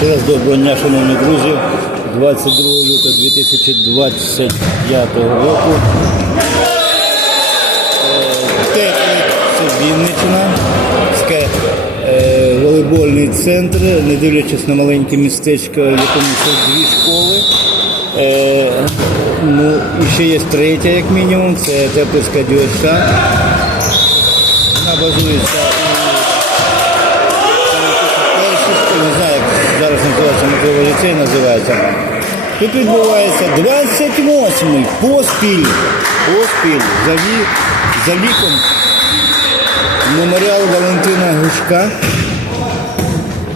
Ще раз доброго дня, шановні друзі. 22 лютого 2025 року. Е, це Вінниччина. Таке е, волейбольний центр, не дивлячись на маленьке містечко, в якому це дві школи. Е, ну, і ще є третя, як мінімум, це Теплицька ДЮСШ. Вона базується можливо, називається. Тут відбувається 28-й поспіль, поспіль за, ві, за віком меморіал Валентина Гушка,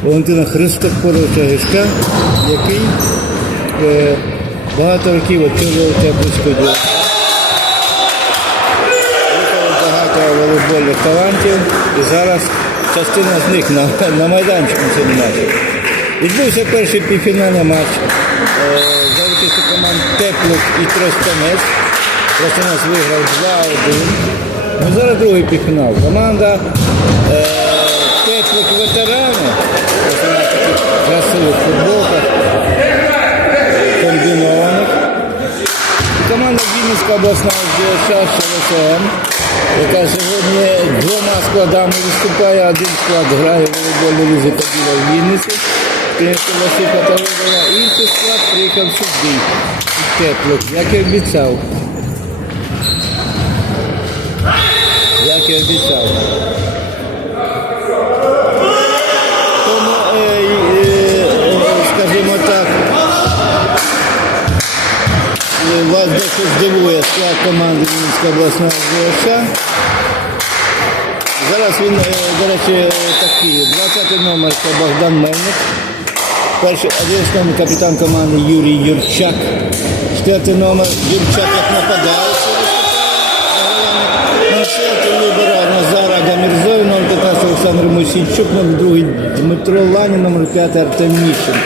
Валентина Христофоровича Гушка, який е, багато років очолював Теплицьку дію. Багато волейбольних талантів і зараз частина з них на, на майданчику матчі. Відбувся перший півфінальний матч е, за участю команд Теплик і Тростянець. Тростянець виграв 2-1. Ну, зараз другий півфінал. Команда е, Теплик ветерани. Красивих футболках комбінованих. Команда Вінницька обласна ДШ ШВСМ, яка сьогодні двома складами виступає. Один склад грає в волейбольній лізі Поділа в Вінниці, Василька Таридова, інший склад приїхав сюди, в Теплик, як і обіцяв. Як і обіцяв. Тому, е, е, е, скажімо так, вас дещо здивує склад команди Вінницька обласного ЗШ. Зараз він, е, до речі, такий. 20 номер це Богдан Мельник. Перший 11 номер капітан команди Юрій Юрчак. Четвертий номер Юрчак як нападаючий виступає. На четвертий вибора Назара Гамірзой, номер 15 Олександр Мосійчук, номер другий Дмитро Ланін, номер 5 Артем Міщенко.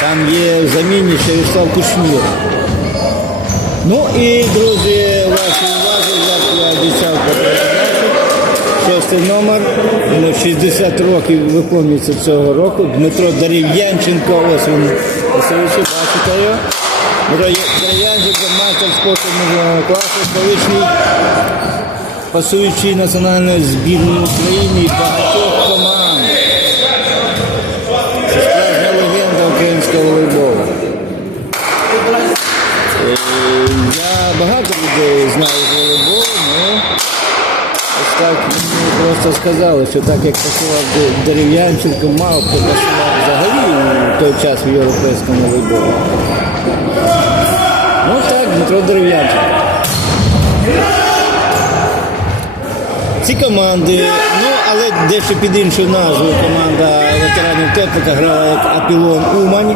Там є в заміні ще Вячеслав Кушнір. Ну і, друзі, 111 номер, 60 років виконується цього року. Дмитро Дарів'янченко, ось він Васильовичу, бачите його. Дарів'янченко, мастер спорту міжнародного класу, колишній пасуючий національної збірної України і багатьох команд. Сказали, що так як Де- Дерев'янченко, мало хто пасував взагалі в той час в європейському волейболі. Ну так, Дмитро Дерев'янченко. Ці команди, ну але дещо під іншу назву команда ветеранів Теплика грала як Апілон Умань.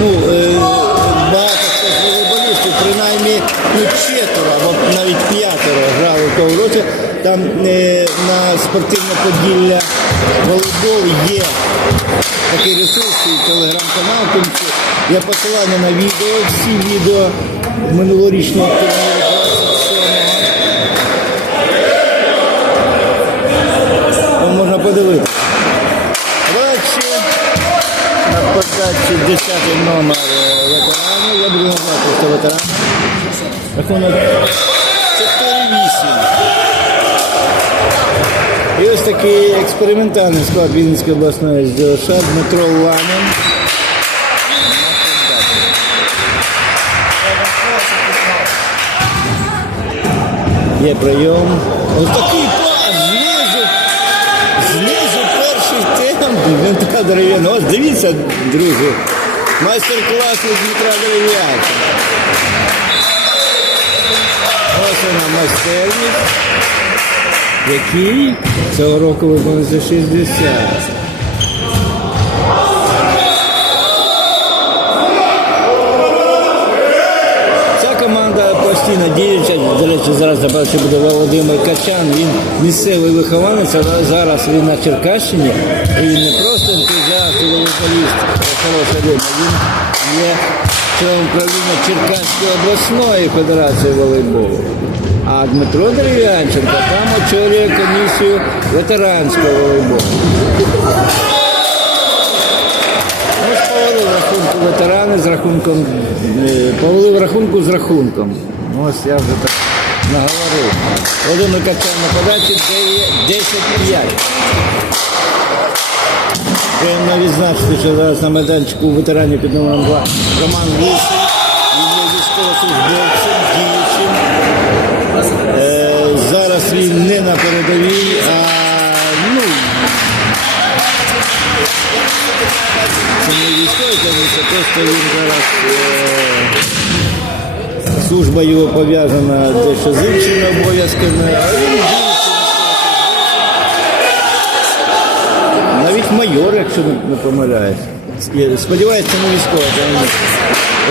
Ну, е, 2006 році. Там е, на спортивне поділля волейбол є такий ресурс і телеграм-канал. Тому що я посилання на відео, всі відео минулорічного турніру. Можна подивитися. Речі на подачі номер ветеранів. Я буду назвати, що. Рахунок. І ось такий експериментальний склад Вінницької обласної СДОШ Дмитро Ланин. Є прийом. Ось такий пас знизу. Знизу перший темп Дмитра Дерев'яного. Ось дивіться, друзі. Майстер-клас від Дмитра Дерев'янця. Ось який цього року виконується 60. Ця команда постійно діюча. До речі, зараз забавці буде Володимир Качан. Він місцевий вихованець, але зараз він на Черкащині. І він не просто ентузіаст і волейболіст, хороша людина. Він є членом управління Черкаської обласної федерації волейболу. А Дмитро Дерев'янченко там очолює комісію ветеранського волейболу. В рахунку ветерани з рахунком, е, повели в рахунку з рахунком. Ну, Ось я вже так наговорив. Володимир Качан на подачі 10-5. Приємно відзначити, що зараз на майданчику ветеранів під номером 2 Роман Лисий. Він є військовослужбовцем, діючим. Е, зараз він не на передовій, а ну, це не військовий, це просто він зараз е, служба його пов'язана дещо з іншими обов'язками. Навіть майор, якщо не- помиляюсь. Сподіваюся, це не військовий. Е,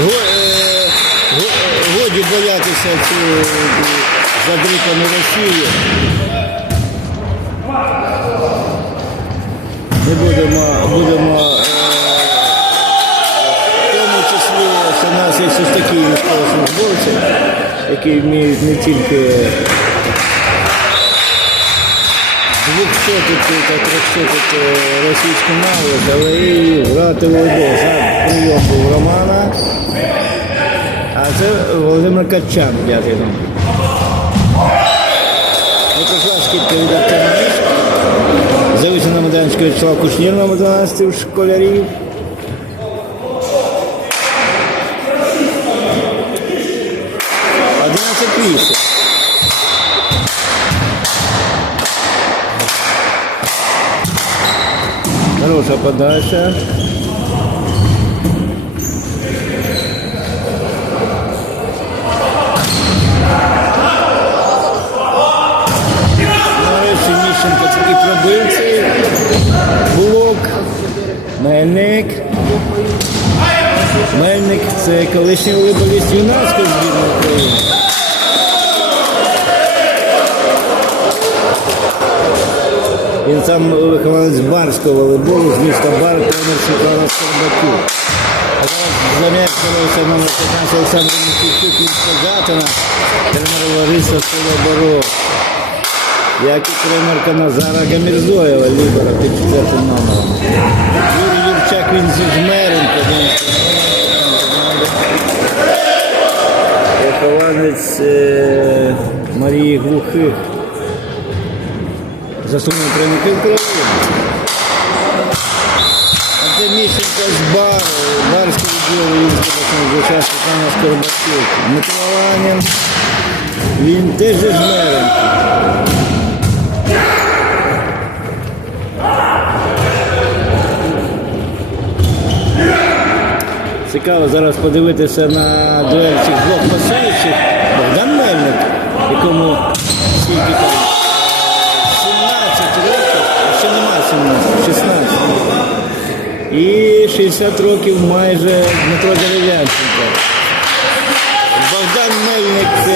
го- Годі боятися цю задрипану Росію. Ми будемо, будемо е, в тому числі, в нас є ж такі військовослужбовці, які вміють не тільки двохсотити та трьохсотити російську навик, але і грати волейбол. Зараз прийом був Романа, а це Володимир Качан, п'ятий Мішка. На майданчику Вячеслав Кушнір номер 12 у школярів. Одинадцять вісім. Хороша подача. Нарешті Міщенко таки пробив цей блок. Мельник. Мельник це колишній волейболіст юнацької збірної України. Він сам вихованець барського волейболу з міста Бар, тренер Світлана. А зараз зам'якшилося номер 15 Олександр Микитюк від Козатина, тренер Лариса Солоборов. Як і тренерка Назара Гамірзоєва, лідера під четвертим номером. Він зі Жмеренко, один з е, Марії Глухих. Заслужений тренер України. А це Міщенко з бар, барський відділ Вінського учасник Світлана Скорбачук. Дмитро Ланін, він теж зі Цікаво зараз подивитися на дуель цих двох посилючих. Богдан Мельник, якому скільки там 17 років, а ще немає 17, 16. І 60 років майже Дмитро Дерев'янченко. Богдан Мельник е,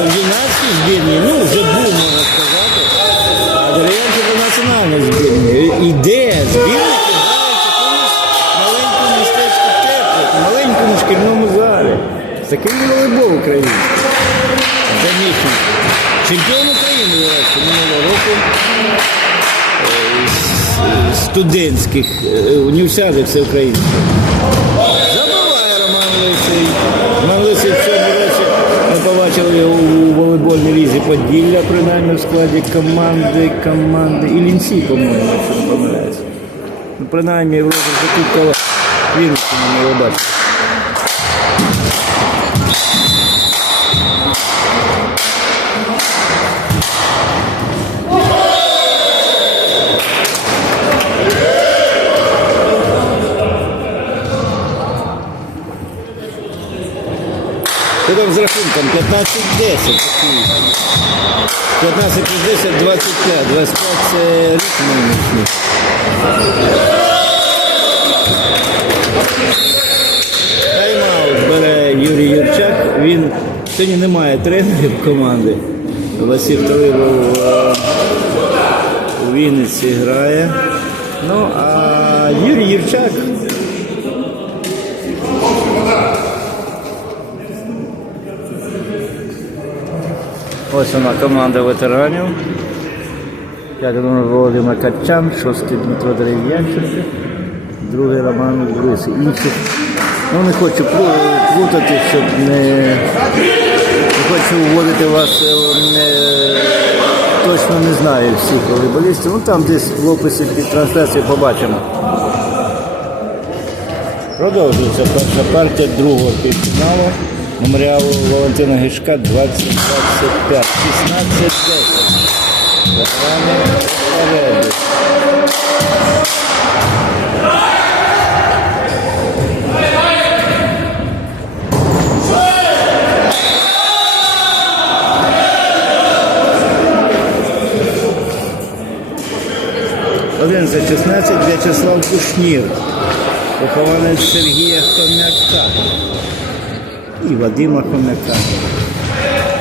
в юнацькій збірні, ну вже був, можна сказати. А Дерев'янченко національній збірні. Іде збірник шкільному залі. З таким волейбол України. Це Чемпіон України, до минулого року е, студентських е, універсіади всеукраїнських. Забиває Роман Лисий. Роман Лисий в цьому році ми побачили у волейбольній лізі Поділля, принаймні в складі команди, команди Іллінці, по-моєму, якщо не помиляюся. Ну, принаймні в Кубкова Вінницького ми його бачили. Що там з рахунком? 15-10. 15 плюс 10, 25. 25 це рік нинішній. Тайм-аут бере Юрій Юрчак. Він сьогодні немає тренерів команди. Василь Талибов е, у Вінниці грає. Ну, а Юрій Юрчак Ось вона команда ветеранів. Номер Володимир Качан, шостий Дмитро Дерев'янченко, другий Роман Лис. Інших. Ну не хочу плу- плутати, щоб не, не хочу вводити вас е, не, точно не знаю всіх волейболістів. Ну там десь в описі під трансляцією побачимо. Продовжується перша партія другого півфіналу. Меморіалу Валентина Гишка 20-25, 16-10. Ветерани попереду. Одинадцять 16 В'ячеслав Кушнір. Похований Сергія Хомяка і Вадима Хомяка.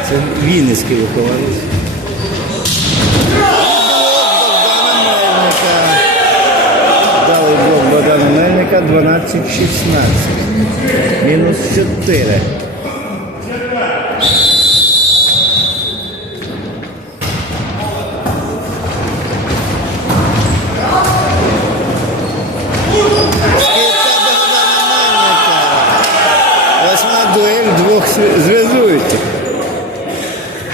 Це Вінницький вихованець. Дали блок Богдана Мельника 12-16. Мінус 4.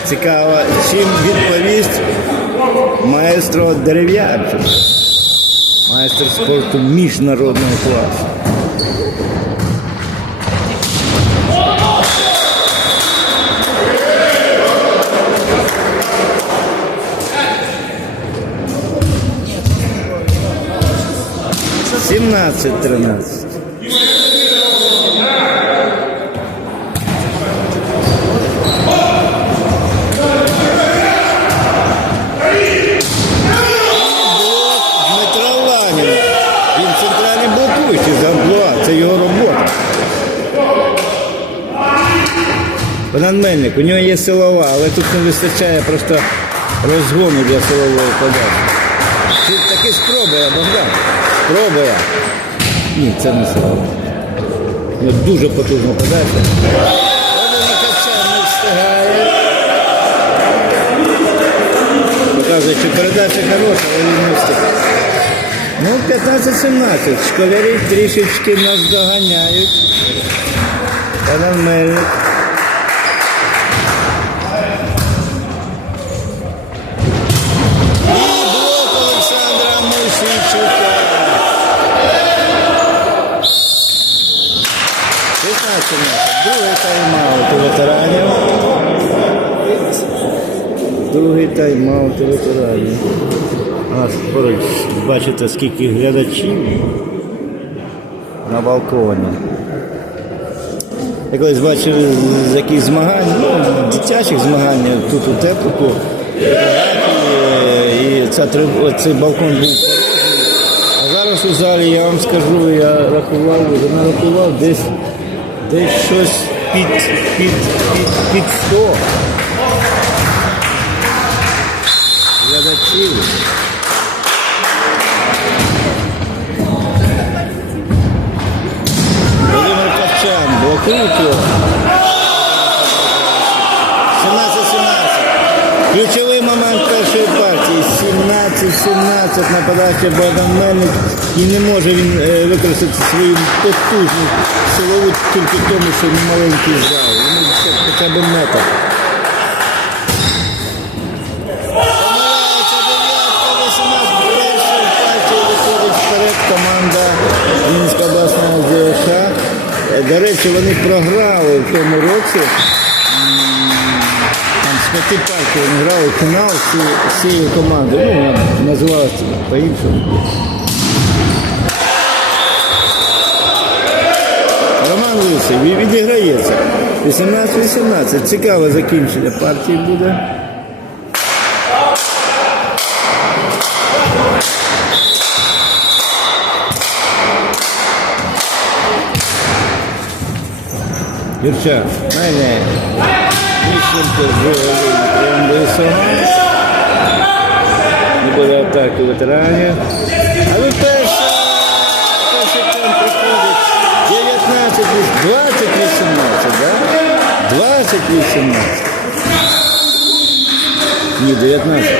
Цікаво, чим відповість маестро Дерев'янчик. Майстер спорту міжнародного класу. Сімнадцять тринадцять. Дмитро Ланін. Він центральний блокуючий за амплуа, це його робота. Богдан у нього є силова, але тут не вистачає просто розгону для силової подачі. Ти таки спробує, Богдан. Спробує. Ні, це не силова. Ну, дуже потужна подача. Качан не встигає. Показує, що передача хороша, але він не. Ну, 15-17. Школярі трішечки нас доганяють. Пан тайм-аут ветеранів. У нас поруч бачите, скільки глядачів на балконі. Я бачив з якихось змагань, ну, дитячих змагань тут у теплику. І ця, цей балкон був. А зараз у залі я вам скажу, я рахував, вже нарахував десь, десь щось під, під, під, під 100 глядачів. Володимир Ковчан, блокують його. 17-17. Ключовий момент першої партії. 17-17 на подачі Богдан Мельник. І не може він е, використати свою потужну силову тільки тому, що він маленький зал. Йому це хоча б метр. До речі, вони програли в тому році. Там з п'яти партій вони грали фінал з цією- командою. Ну, вона називалася по-іншому. Роман Лисий відіграється. 18-18. Цікаве закінчення партії буде. Мене Міщенко з Головим Лисого. Не буде атаки ветеранів. А ви перша, перший там приходить 19, 20, 18, да? 20, 18. Ні, 19.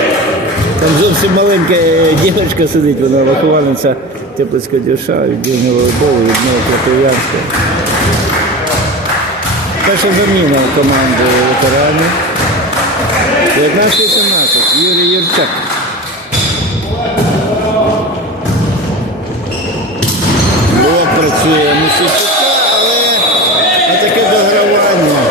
Там зовсім маленька е, дівчинка сидить, вона вихованиця Теплицького дівша, відділення волейболу, Людмила Крапив'янська. Перша заміна команди ветеранів. 19-18. Юрій Юрчак. Блок працює Мусичука, але таке догравання.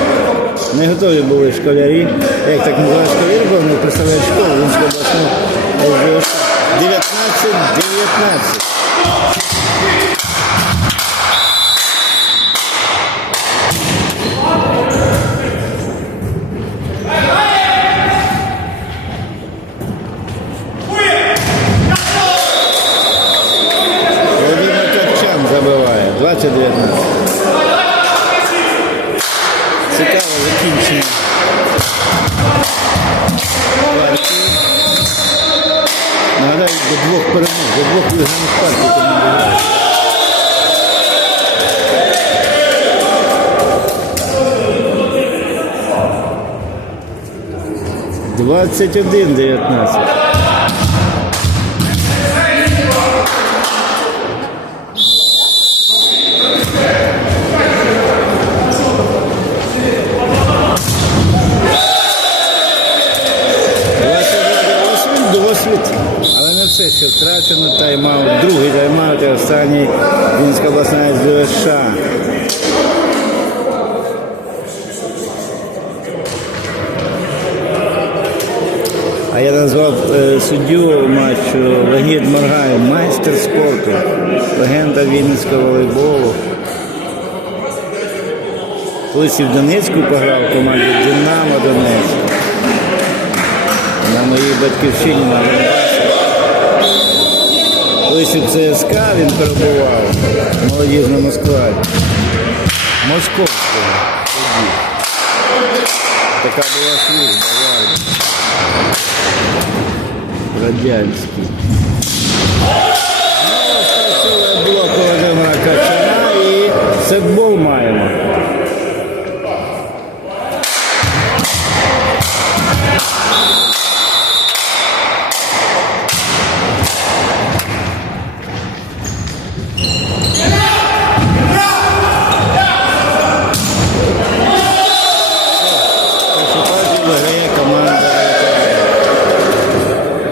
Не готові були школярі. Як так називає школяр, бо вони представляють школу, він обласну 19-19. 20-19. Цікаве закінчення. Нагадаю, до двох перемог, до двох виграних партій. Двадцять один дев'ятнадцять. Що втрачено тайм-аут. Другий тайм-аут і останній Вінська обласна СДВШ. А я назвав е, суддю матчу Леонід Моргай, майстер спорту, легенда Вінницького волейболу. Колись і в Донецьку пограв в команді Динамо Донецьк. На моїй батьківщині на Донбасі. Колись у ЦСКА він перебував, молодіжна Москва. Московського. тоді. Така була служба в армії. Радянський. Ну, блок Володимира Качана і Себо.